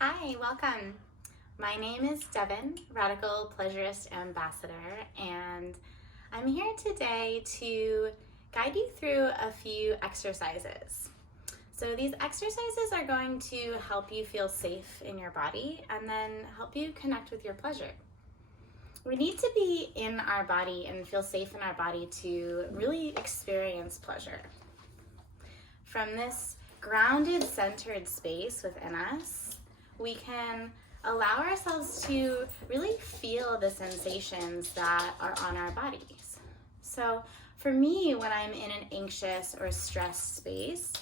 Hi, welcome. My name is Devin, Radical Pleasurist Ambassador, and I'm here today to guide you through a few exercises. So these exercises are going to help you feel safe in your body and then help you connect with your pleasure. We need to be in our body and feel safe in our body to really experience pleasure. From this grounded, centered space within us, we can allow ourselves to really feel the sensations that are on our bodies. So for me, when I'm in an anxious or stressed space,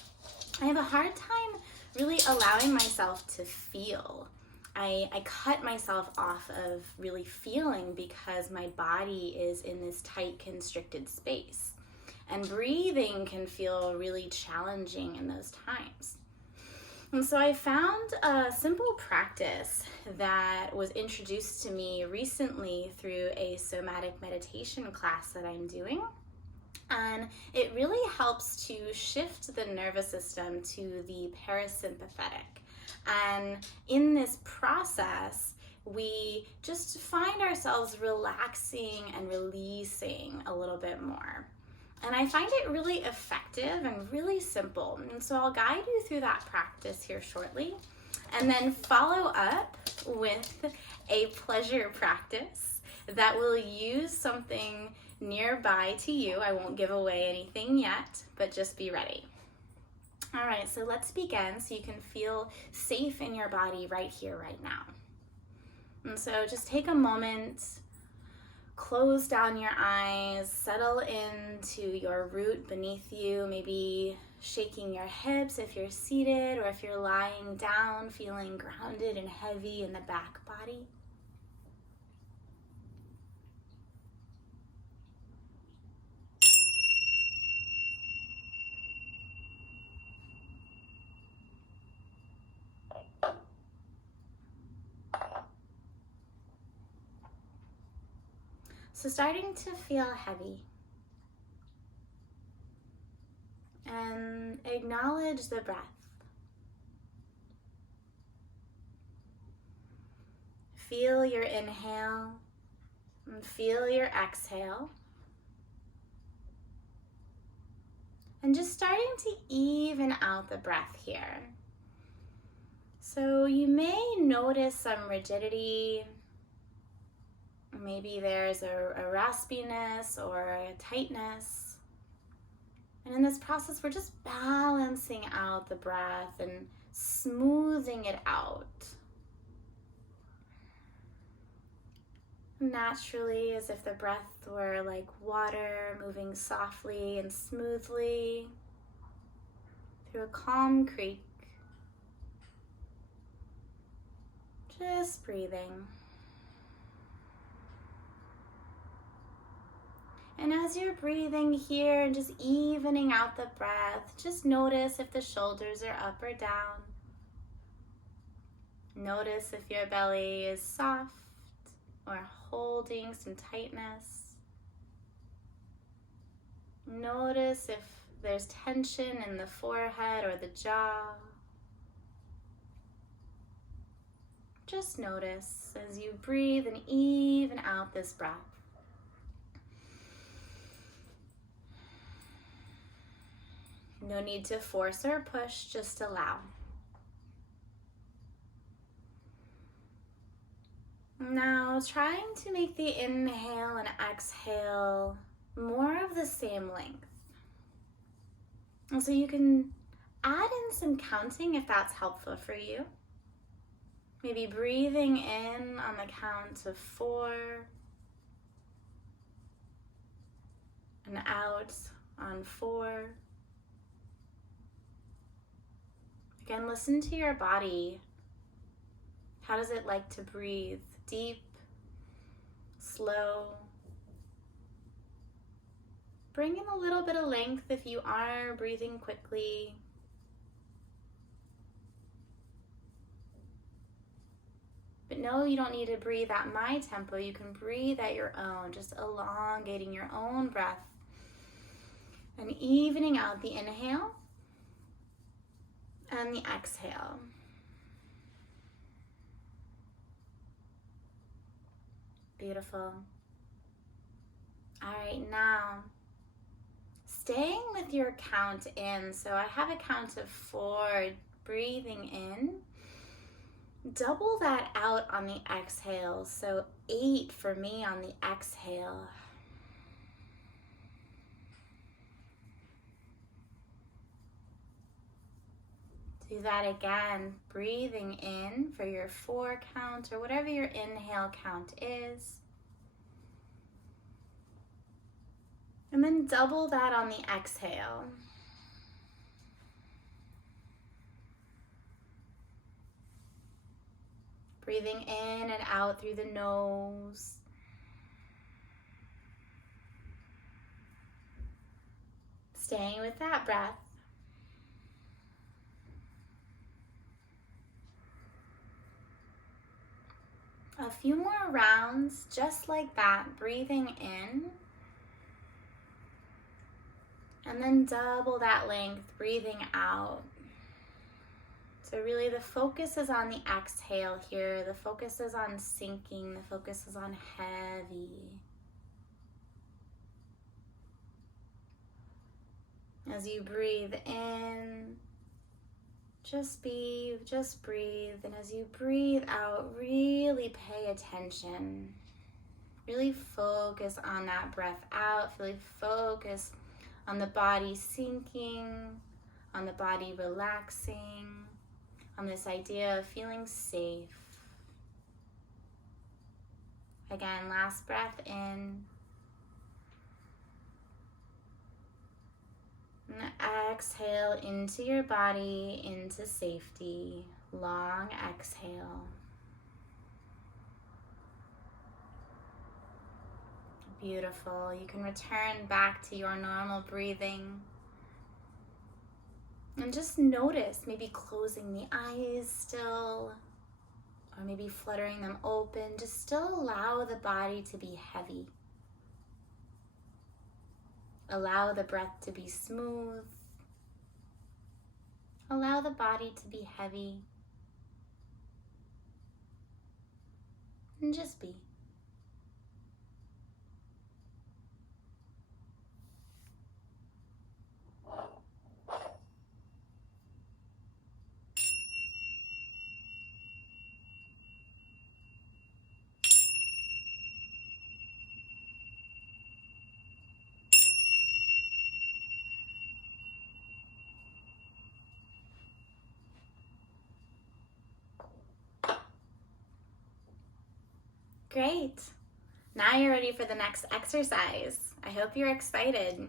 I have a hard time really allowing myself to feel. I cut myself off of really feeling because my body is in this tight, constricted space. And breathing can feel really challenging in those times. And so I found a simple practice that was introduced to me recently through a somatic meditation class that I'm doing. And it really helps to shift the nervous system to the parasympathetic. And in this process, we just find ourselves relaxing and releasing a little bit more. And I find it really effective and really simple. And so I'll guide you through that practice here shortly, and then follow up with a pleasure practice that will use something nearby to you. I won't give away anything yet, but just be ready. All right, so let's begin so you can feel safe in your body right here, right now. And so just take a moment. Close down your eyes, settle into your root beneath you, maybe shaking your hips if you're seated, or if you're lying down, feeling grounded and heavy in the back body. So starting to feel heavy. And acknowledge the breath. Feel your inhale and feel your exhale. And just starting to even out the breath here. So you may notice some rigidity. Maybe there's a raspiness or a tightness. And in this process, we're just balancing out the breath and smoothing it out. Naturally, as if the breath were like water moving softly and smoothly through a calm creek. Just breathing. And as you're breathing here and just evening out the breath, just notice if the shoulders are up or down. Notice if your belly is soft or holding some tightness. Notice if there's tension in the forehead or the jaw. Just notice as you breathe and even out this breath. No need to force or push, just allow. Now, trying to make the inhale and exhale more of the same length. And so you can add in some counting if that's helpful for you. Maybe breathing in on the count of 4 and out on 4. Again, listen to your body. How does it like to breathe? Deep, slow. Bring in a little bit of length if you are breathing quickly. But no, you don't need to breathe at my tempo. You can breathe at your own, just elongating your own breath and evening out the inhale and the exhale. Beautiful. All right, now staying with your count in. So I have a count of 4, breathing in. Double that out on the exhale. So 8 for me on the exhale. Do that again, breathing in for your 4 count or whatever your inhale count is. And then double that on the exhale. Breathing in and out through the nose. Staying with that breath. A few more rounds, just like that, breathing in. And then double that length, breathing out. So really the focus is on the exhale here. The focus is on sinking. The focus is on heavy. As you breathe in, just breathe. And as you breathe out, really pay attention. Really focus on that breath out. Really focus on the body sinking, on the body relaxing, on this idea of feeling safe. Again, last breath in. And exhale into your body, into safety. Long exhale. Beautiful. You can return back to your normal breathing. And just notice, maybe closing the eyes still, or maybe fluttering them open. Just still allow the body to be heavy. Allow the breath to be smooth. Allow the body to be heavy. And just be. Great. Now you're ready for the next exercise. I hope you're excited.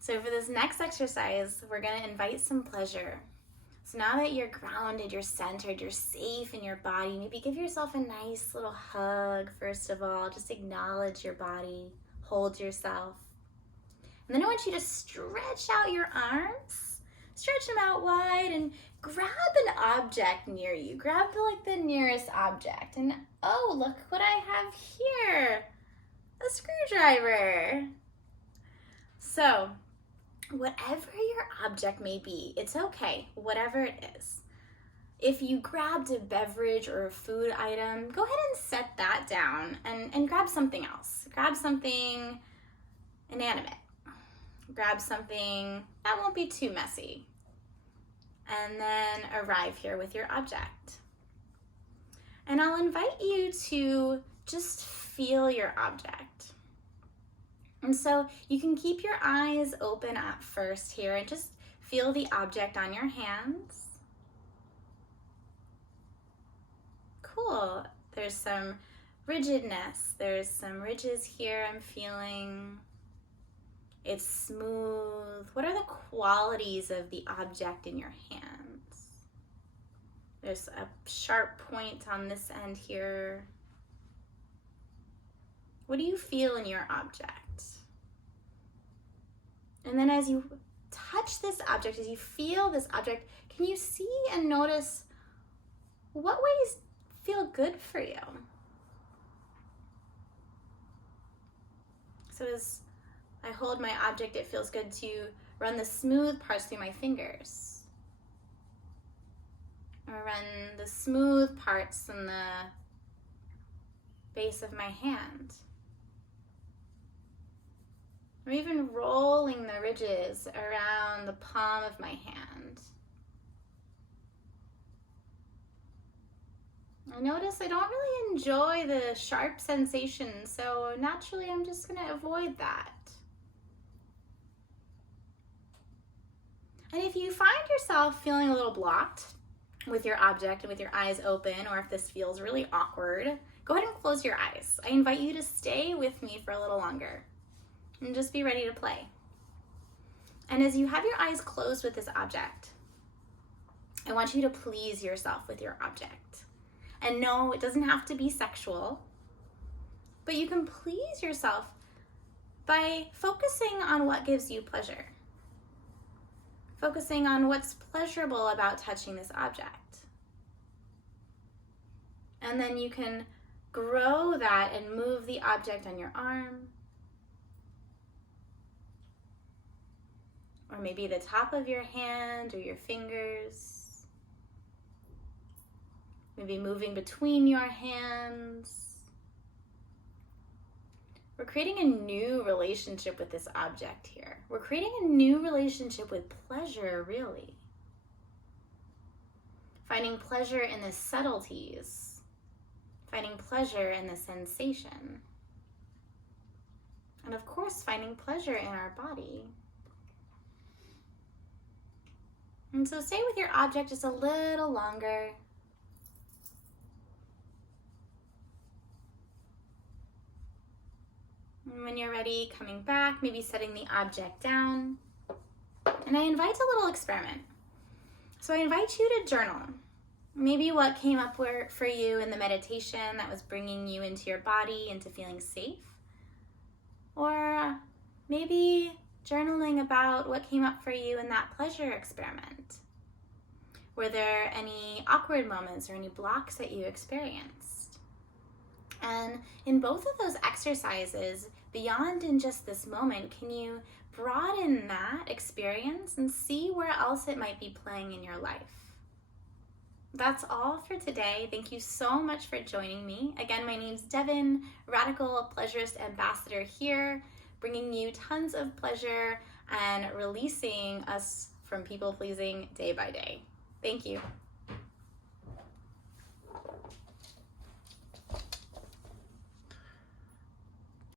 So for this next exercise, we're going to invite some pleasure. So now that you're grounded, you're centered, you're safe in your body, maybe give yourself a nice little hug, first of all. Just acknowledge your body, hold yourself. And then I want you to stretch out your arms, stretch them out wide, and grab an object near you. Grab the nearest object. And oh, look what I have here, a screwdriver. So whatever your object may be, it's okay, whatever it is. If you grabbed a beverage or a food item, go ahead and set that down and grab something else. Grab something inanimate. Grab something that won't be too messy. And then arrive here with your object. And I'll invite you to just feel your object. And so you can keep your eyes open at first here and just feel the object on your hands. Cool. There's some rigidness. There's some ridges here I'm feeling. It's smooth. What are the qualities of the object in your hands? There's a sharp point on this end here. What do you feel in your object? And then as you touch this object, as you feel this object, can you see and notice what ways feel good for you? So as I hold my object, it feels good to run the smooth parts through my fingers. Or run the smooth parts and the base of my hand. I'm even rolling the ridges around the palm of my hand. I notice I don't really enjoy the sharp sensation, so naturally I'm just going to avoid that. And if you find yourself feeling a little blocked with your object and with your eyes open, or if this feels really awkward, go ahead and close your eyes. I invite you to stay with me for a little longer and just be ready to play. And as you have your eyes closed with this object, I want you to please yourself with your object. And no, it doesn't have to be sexual, but you can please yourself by focusing on what gives you pleasure. Focusing on what's pleasurable about touching this object. And then you can grow that and move the object on your arm, or maybe the top of your hand or your fingers. Maybe moving between your hands. We're creating a new relationship with this object here. We're creating a new relationship with pleasure, really. Finding pleasure in the subtleties. Finding pleasure in the sensation. And of course, finding pleasure in our body. And so stay with your object just a little longer. And when you're ready, coming back, maybe setting the object down. And I invite a little experiment. So I invite you to journal. Maybe what came up for you in the meditation that was bringing you into your body, into feeling safe. Or maybe journaling about what came up for you in that pleasure experiment. Were there any awkward moments or any blocks that you experienced? And in both of those exercises, beyond in just this moment, can you broaden that experience and see where else it might be playing in your life? That's all for today. Thank you so much for joining me. Again, my name's Devin, Radical Pleasurist Ambassador here, bringing you tons of pleasure and releasing us from people pleasing day by day. Thank you.